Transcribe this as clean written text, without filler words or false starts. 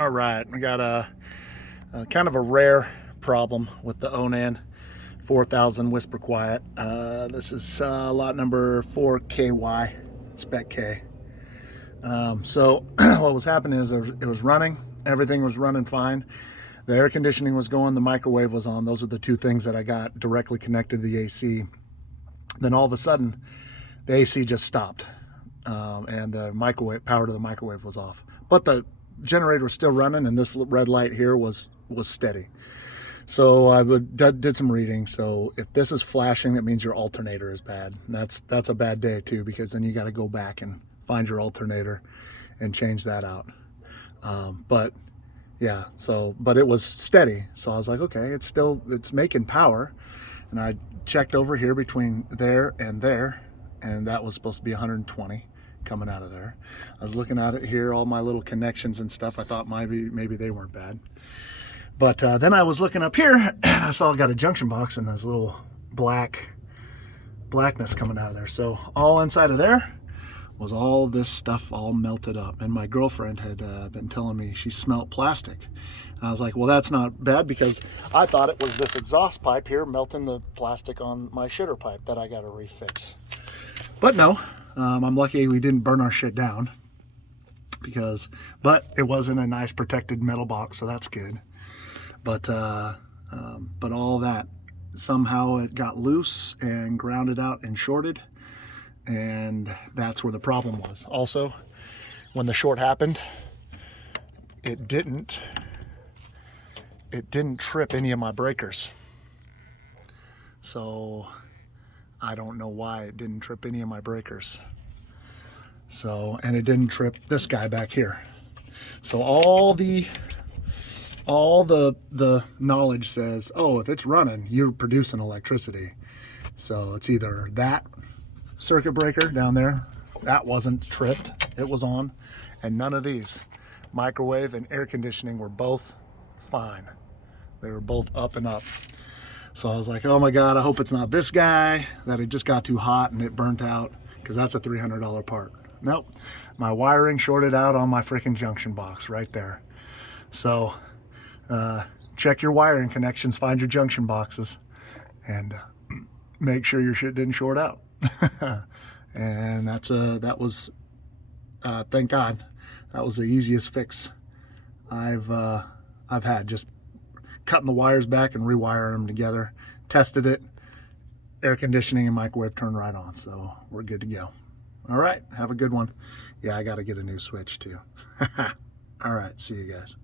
All right, we got a kind of a rare problem with the Onan 4000 Whisper Quiet. This is lot number 4KY, Spec K. So what was happening is it was running, everything was running fine. The air conditioning was going, the microwave was on. Those are the two things that I got directly connected to the AC. Then all of a sudden, the AC just stopped, and the microwave power to the microwave was off. But the generator was still running, and this red light here was steady. So I did some reading. So if this is flashing, it means your alternator is bad. And that's a bad day too, because then you got to go back and find your alternator and change that out. But yeah, but it was steady. So I was like, okay, it's making power. And I checked over here between there, and that was supposed to be 120 coming out of there. I was looking at it here, all my little connections and stuff. I thought maybe they weren't bad. But then I was looking up here, and I saw I got a junction box and this little blackness coming out of there. So all inside of there was all this stuff all melted up. And my girlfriend had been telling me she smelt plastic. And I was like, well, that's not bad, because I thought it was this exhaust pipe here melting the plastic on my shitter pipe that I got to refix. But no, I'm lucky we didn't burn our shit down, but it was in a nice protected metal box, so that's good. But all that, somehow it got loose and grounded out and shorted, and that's where the problem was. Also, when the short happened, it didn't trip any of my breakers. So I don't know why it didn't trip any of my breakers. So, and it didn't trip this guy back here. So all the knowledge says, oh, if it's running, you're producing electricity. So it's either that circuit breaker down there, that wasn't tripped, it was on, and none of these. Microwave and air conditioning were both fine. They were both up and up. So I was like, oh my God, I hope it's not this guy, that it just got too hot and it burnt out, because that's a $300 part. Nope, my wiring shorted out on my freaking junction box right there. So check your wiring connections, find your junction boxes, and make sure your shit didn't short out. And that was thank God, that was the easiest fix I've had. Just cutting the wires back and rewiring them together. Tested it, air conditioning and microwave turned right on, so we're good to go. All right, have a good one. Yeah, I got to get a new switch too. All right, see you guys.